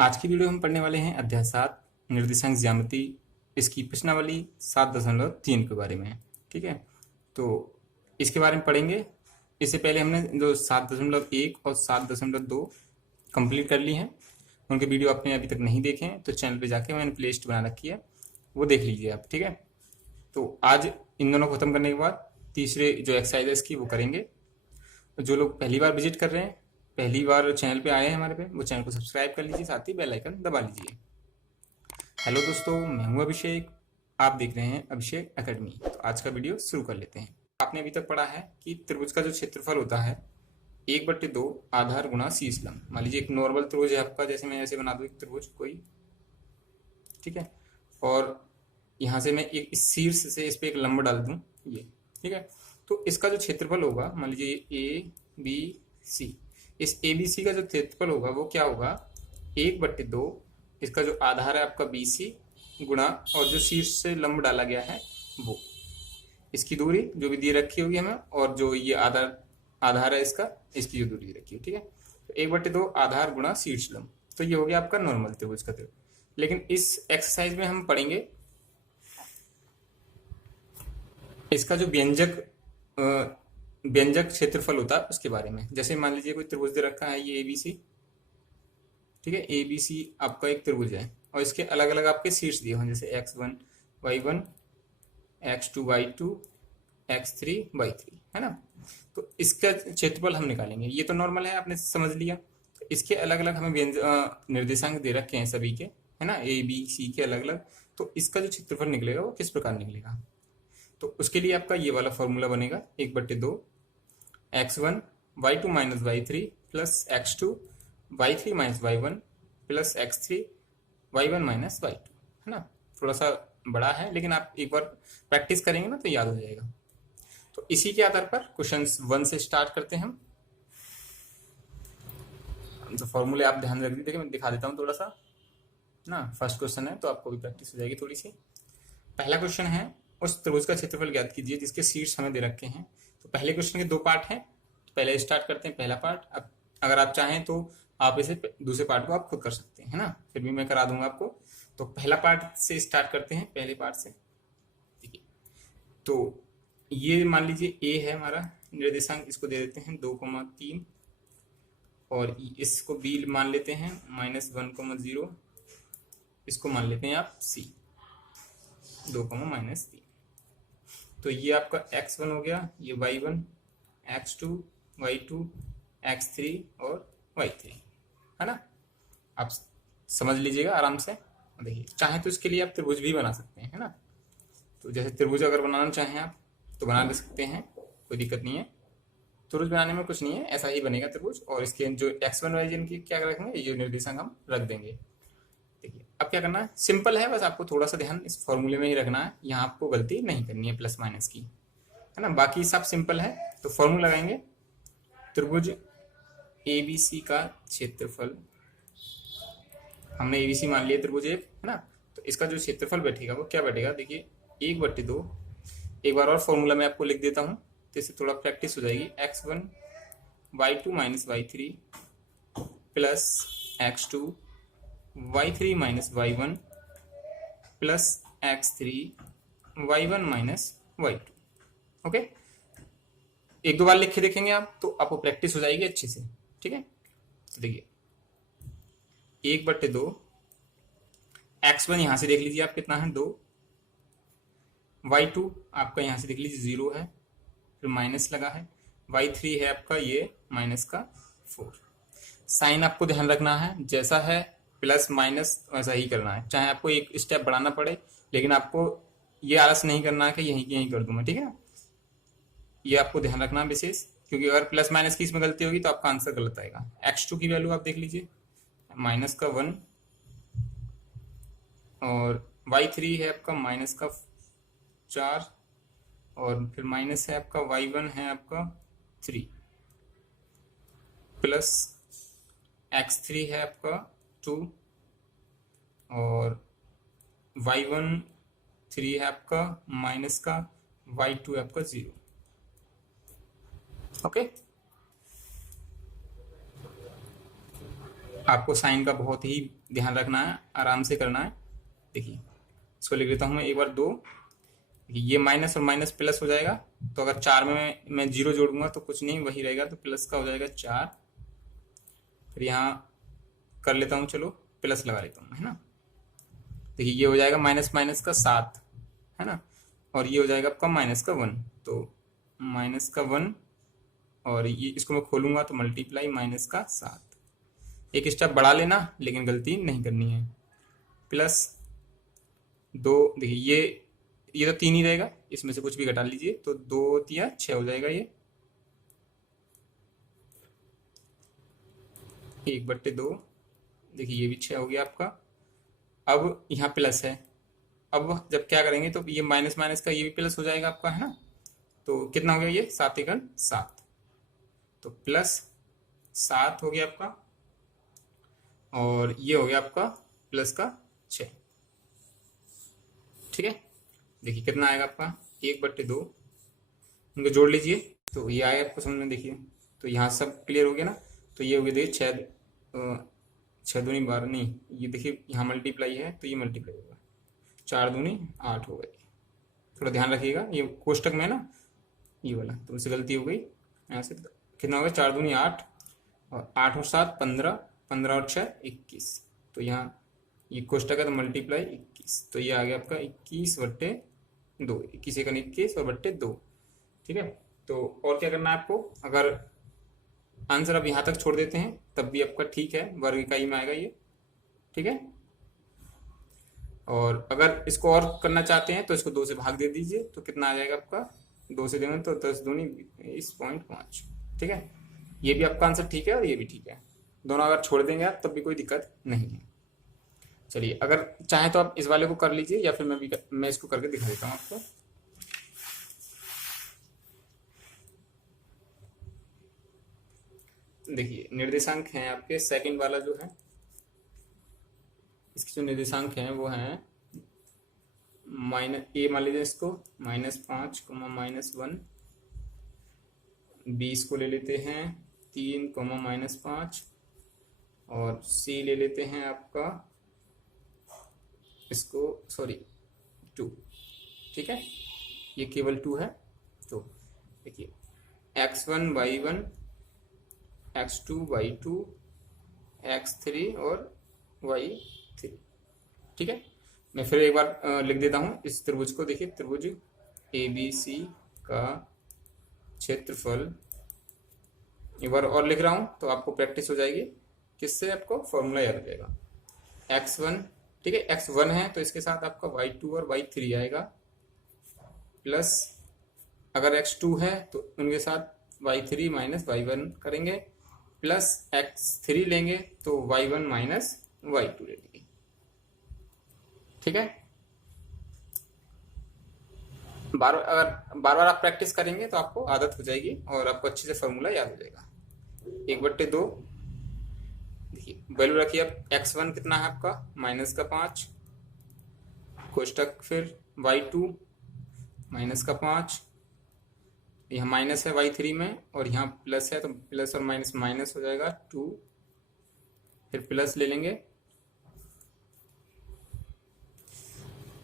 आज की वीडियो हम पढ़ने वाले हैं अध्याय 7 निर्देशांक ज्यामिति, इसकी प्रश्नावली 7.3 के बारे में। ठीक है, तो इसके बारे में पढ़ेंगे। इससे पहले हमने जो 7.1 और 7.2 कंप्लीट कर ली हैं, उनके वीडियो आपने अभी तक नहीं देखे हैं तो चैनल पे जाके मैंने प्ले लिस्ट बना रखी है, वो देख लीजिए आप। ठीक है, तो आज इन दोनों को खत्म करने के बाद तीसरे जो एक्सरसाइज है इसकी वो करेंगे। जो लोग पहली बार विजिट कर रहे हैं, पहली बार चैनल पे आए हैं हमारे पे, वो चैनल को सब्सक्राइब कर लीजिए, साथ ही बेल आइकन दबा लीजिए। हेलो दोस्तों, मैं हूं अभिषेक, आप देख रहे हैं अभिषेक एकेडमी। तो आज का वीडियो शुरू कर लेते हैं। आपने अभी तक पढ़ा है कि त्रिभुज का जो क्षेत्रफल होता है 1/2 आधार गुणा शीर्ष लंब। मान लीजिए एक नॉर्मल त्रिभुज है आपका, जैसे मैं ऐसे बना दूं एक त्रिभुज कोई, ठीक है, और यहाँ से मैं एक इस शीर्ष से इस पे एक लंब डाल दूं ये, ठीक है, तो इसका जो क्षेत्रफल होगा, मान लीजिए ए बी सी, इस ए बी सी का जो क्षेत्रफल होगा वो क्या होगा, 1/2 इसका जो आधार है आपका बी सी गुणा और जो शीर्ष से लंब डाला गया है वो, इसकी दूरी जो भी दी रखी होगी हमें, और जो ये आधार है इसका, इसकी जो दूरी रखी है। ठीक है, तो 1/2 आधार गुणा शीर्ष लंब, तो ये हो गया आपका नॉर्मल त्रिभुज का त्रिभुज। लेकिन इस एक्सरसाइज में हम पढ़ेंगे इसका जो व्यंजक क्षेत्रफल होता है उसके बारे में। जैसे मान लीजिए कोई त्रिभुज दे रखा है ये एबीसी, ठीक है, एबीसी आपका एक त्रिभुज है और इसके अलग अलग आपके शीर्ष दिए हों, जैसे x1 y1 x2 y2 x3 y3, है ना। तो इसका क्षेत्रफल हम निकालेंगे। ये तो नॉर्मल है, आपने समझ लिया। तो इसके अलग अलग हमें निर्देशांक दे रखे हैं सभी के, है ना, ए बी सी के अलग अलग। तो इसका जो क्षेत्रफल निकलेगा वो किस प्रकार निकलेगा, तो उसके लिए आपका ये वाला फॉर्मूला बनेगा 1/2 x1 y2 minus y3 plus x2 y3 minus y1 plus x3 y1 minus y2, है ना। थोड़ा सा बड़ा है लेकिन आप एक बार प्रैक्टिस करेंगे ना तो याद हो जाएगा। तो इसी के आधार पर क्वेश्चन 1 से स्टार्ट करते हैं हम। तो फॉर्मूले आप ध्यान रख दीजिए, मैं दिखा देता हूँ थोड़ा सा ना। फर्स्ट क्वेश्चन है तो आपको भी प्रैक्टिस हो जाएगी थोड़ी सी। पहला क्वेश्चन है, उस त्रिभुज का क्षेत्रफल ज्ञात कीजिए जिसके शीर्ष हमें दे रखे हैं। तो पहले क्वेश्चन के 2 पार्ट हैं, तो पहले स्टार्ट करते हैं पहला पार्ट। अब अगर आप चाहें तो आप इसे दूसरे पार्ट को आप खुद कर सकते हैं, है ना, फिर भी मैं करा दूंगा आपको। तो पहला पार्ट से स्टार्ट करते हैं, पहले पार्ट से। ठीक है, तो ये मान लीजिए ए है हमारा निर्देशांक, इसको दे देते हैं 2,3 और इसको बी मान लेते हैं -1,0, इसको मान लेते हैं आप सी 2,-3। तो ये आपका x1 हो गया, ये y1 x2 y2 x3 और y3, है ना। आप समझ लीजिएगा आराम से। देखिए, चाहे तो इसके लिए आप त्रिभुज भी बना सकते हैं, है ना। तो जैसे त्रिभुज अगर बनाना चाहें आप तो बना ले सकते हैं, कोई दिक्कत नहीं है। त्रिभुज बनाने में कुछ नहीं है, ऐसा ही बनेगा त्रिभुज। और इसके जो x1 y1 की क्या रखेंगे, ये निर्देशांक हम रख देंगे। देखिए अब क्या करना है, सिंपल है, बस आपको थोड़ा सा ध्यान इस फॉर्मूले में ही रखना है। यहाँ आपको गलती नहीं करनी है प्लस माइनस की, है ना। बाकी सब सिंपल है। तो फॉर्मूला लगाएंगे, त्रिभुज एबीसी का क्षेत्रफल, हमने एबीसी मान लिया त्रिभुज एक, है ना। तो इसका जो क्षेत्रफल बैठेगा वो क्या बैठेगा, देखिए 1/2। एक बार और फॉर्मूला मैं आपको लिख देता हूँ तो इससे थोड़ा प्रैक्टिस हो जाएगी। x1 y2 minus y3 plus x2 y3 minus y1 plus x3 y1 minus y2। Okay, एक दो बार लिख के देखेंगे आप तो आपको प्रैक्टिस हो जाएगी अच्छे से। ठीक है, तो देखिए 1/2 x1 यहां से देख लीजिए आप कितना है 2, y2 आपका यहां से देख लीजिए 0 है, फिर माइनस लगा है, y3 है आपका ये माइनस का 4। साइन आपको ध्यान रखना है, जैसा है प्लस माइनस वैसा ही करना है, चाहे आपको एक स्टेप बढ़ाना पड़े, लेकिन आपको ये आलस नहीं करना है कि यहीं की यहीं कर दूं मैं। ठीक है ना, ये आपको ध्यान रखना है विशेष, क्योंकि अगर प्लस माइनस की इसमें गलती होगी तो आपका आंसर गलत आएगा। x2 की वैल्यू आप देख लीजिए माइनस का 1 और y3 है आपका माइनस का 4 और फिर माइनस है आपका y1 है आपका 3 प्लस x3 है आपका 2 और y1 3 है आपका माइनस का, y2 है आपका 0। ओके, आपको साइन का बहुत ही ध्यान रखना है, आराम से करना है। देखिए इसको लिख लेता हूँ मैं एक बार 2। ये माइनस और माइनस प्लस हो जाएगा, तो अगर 4 में मैं 0 जोड़ूंगा तो कुछ नहीं वही रहेगा, तो प्लस का हो जाएगा 4। फिर यहाँ कर लेता हूँ, चलो प्लस लगा लेता हूँ, है ना। देखिए ये हो जाएगा माइनस माइनस का 7, है ना। और ये हो जाएगा आपका माइनस का 1, तो माइनस का 1, और ये इसको मैं खोलूंगा तो मल्टीप्लाई माइनस का 7। एक स्टेप बढ़ा लेना, लेकिन गलती नहीं करनी है। प्लस 2, देखिए ये तो 3 ही रहेगा, इसमें से कुछ भी घटा लीजिए, तो 2 तिया 6 हो जाएगा ये, 1/2। देखिए ये भी 6 हो गया आपका। अब यहाँ प्लस है, अब जब क्या करेंगे तो ये माइनस माइनस का ये भी प्लस हो जाएगा आपका, है ना। तो कितना हो गया ये 7 एकड़ 7, तो प्लस 7 हो गया आपका, और ये हो गया आपका प्लस का 6। ठीक है, देखिए कितना आएगा आपका 1/2, इनको जोड़ लीजिए तो ये आया आपको समझ में। देखिए तो यहाँ सब क्लियर हो गया ना। तो ये हो गया, देखिए 6 दूनी 12, नहीं ये देखिए यहाँ मल्टीप्लाई है तो ये मल्टीप्लाई होगा, 4 दूनी 8 हो गई। थोड़ा ध्यान रखिएगा, ये कोष्टक में है ना ये वाला, तो उससे गलती हो गई यहाँ से। कितना होगा 4 दूनी 8, और 8 और 7 15, 15 और 6 21। तो यहाँ ये कोष्टक है तो मल्टीप्लाई 21, तो ये आ गया आपका 21/2, 21 एकन 21 और बट्टे 2। ठीक है, तो और क्या करना है आपको, अगर आंसर अब यहाँ तक छोड़ देते हैं तब भी आपका ठीक है, वर्ग इकाई में आएगा ये। ठीक है, और अगर इसको और करना चाहते हैं तो इसको 2 से भाग दे दीजिए, तो कितना आ जाएगा आपका 2 से देंगे तो 10 दूनी 20.5। ठीक है, ये भी आपका आंसर ठीक है और ये भी ठीक है, दोनों अगर छोड़ देंगे आप तब भी कोई दिक्कत नहीं है। चलिए अगर चाहें तो आप इस वाले को कर लीजिए, या फिर मैं इसको करके दिखा देता हूँ आपको। देखिए निर्देशांक हैं आपके, सेकंड वाला जो है इसके जो निर्देशांक हैं वो हैं माइनस ए, मान लीजिए इसको -5, -1। बी इसको ले लेते हैं 3, -5, और सी ले लेते हैं आपका इसको, सॉरी 2। ठीक है, ये केवल 2 है। तो देखिए x1 y1, x2 y2, x3 और y3। ठीक है, मैं फिर एक बार लिख देता हूँ इस त्रिभुज को। देखिए त्रिभुज ABC का क्षेत्रफल, एक बार और लिख रहा हूँ तो आपको प्रैक्टिस हो जाएगी, किससे आपको फॉर्मूला याद हो जाएगा। x1, ठीक है, x1 है तो इसके साथ आपका y2 और y3 आएगा, प्लस अगर x2 है तो उनके साथ y3 माइनस y1 करेंगे, प्लस x3 लेंगे तो y1 माइनस y2 ले लेंगे। ठीक है, अगर बार बार आप प्रैक्टिस करेंगे तो आपको आदत हो जाएगी और आपको अच्छे से फॉर्मूला याद हो जाएगा। 1/2, देखिए वैल्यू रखिए अब, x1 कितना है आपका -5, कोष्टक फिर y2 -5, यहाँ माइनस है y3 में और यहाँ प्लस है तो प्लस और माइनस माइनस हो जाएगा 2, फिर प्लस ले लेंगे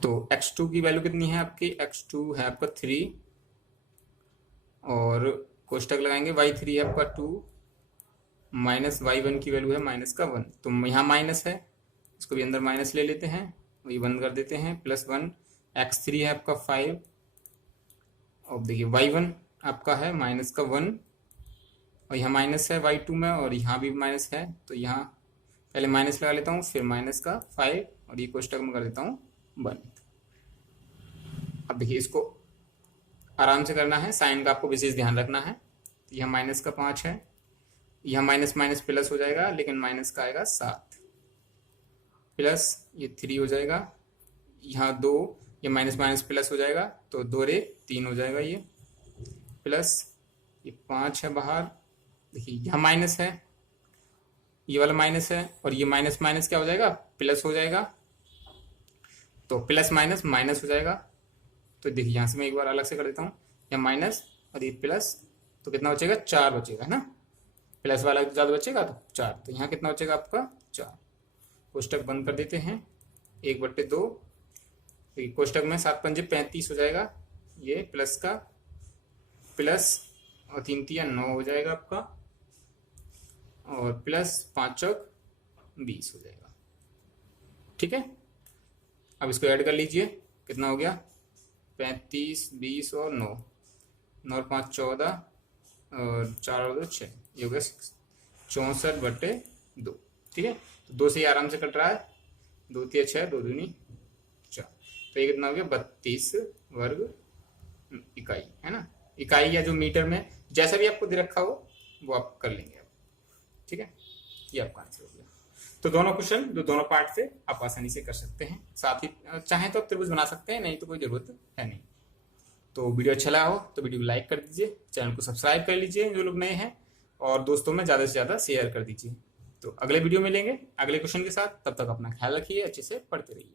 तो x2 की वैल्यू कितनी है आपकी, x2 है आपका 3, और कोष्टक लगाएंगे y3 है आपका 2, माइनस y1 की वैल्यू है -1, तो यहाँ माइनस है, इसको भी अंदर माइनस ले लेते हैं, वही बंद कर देते हैं, +1, x3 है आपका 5, और देखिए y1 आपका है -1, और यहाँ माइनस है y2 में और यहाँ भी माइनस है, तो यहाँ पहले माइनस लगा लेता हूँ, फिर -5, और ये कोष्टक में कर देता हूँ बंद। अब देखिए इसको आराम से करना है, साइन का आपको विशेष ध्यान रखना है। तो यहाँ -5 है, यहाँ माइनस माइनस प्लस हो जाएगा, लेकिन माइनस का आएगा 7, प्लस ये 3 हो जाएगा, यहाँ 2, ये माइनस माइनस प्लस हो जाएगा तो 2 रे 3 हो जाएगा ये, प्लस ये 5 है बाहर, देखिए यहाँ माइनस है, ये वाला माइनस है, और ये माइनस माइनस क्या हो जाएगा, प्लस हो जाएगा, तो प्लस माइनस माइनस हो जाएगा। तो देखिए यहाँ से मैं एक बार अलग से कर देता हूँ, यहाँ माइनस और ये प्लस, तो कितना बचेगा 4 बचेगा, है ना, प्लस वाला ज़्यादा बचेगा तो 4, तो यहाँ कितना बचेगा आपका 4। कोष्टक बंद कर देते हैं, 1/2, कोष्टक में 7 पंजे 35 हो जाएगा, ये प्लस का प्लस और 3 तिया 9 हो जाएगा आपका, और प्लस 5 चौक 20 हो जाएगा। ठीक है, अब इसको ऐड कर लीजिए, कितना हो गया 35, 20 और 9, 9 और 5 14 और 4 और 2 6, ये हो गया 64/2। ठीक है, तो 2 से ही आराम से कट रहा है, 2 तिया 6, 2 दूनी 4, तो ये कितना हो गया 32 वर्ग इकाई, है ना। इकाई या जो मीटर में जैसा भी आपको दे रखा हो वो आप कर लेंगे आप। ठीक है, ये आपका आंसर हो गया। तो दोनों क्वेश्चन जो दोनों पार्ट से आप आसानी से कर सकते हैं, साथ ही चाहें तो आप त्रिभुज बना सकते हैं, नहीं तो कोई जरूरत है नहीं। तो वीडियो अच्छा लगा हो तो वीडियो को लाइक कर दीजिए, चैनल को सब्सक्राइब कर लीजिए जो लोग नए हैं, और दोस्तों में ज़्यादा से ज़्यादा शेयर कर दीजिए। तो अगले वीडियो में मिलेंगे अगले क्वेश्चन के साथ, तब तक अपना ख्याल रखिए, अच्छे से पढ़ते रहिए।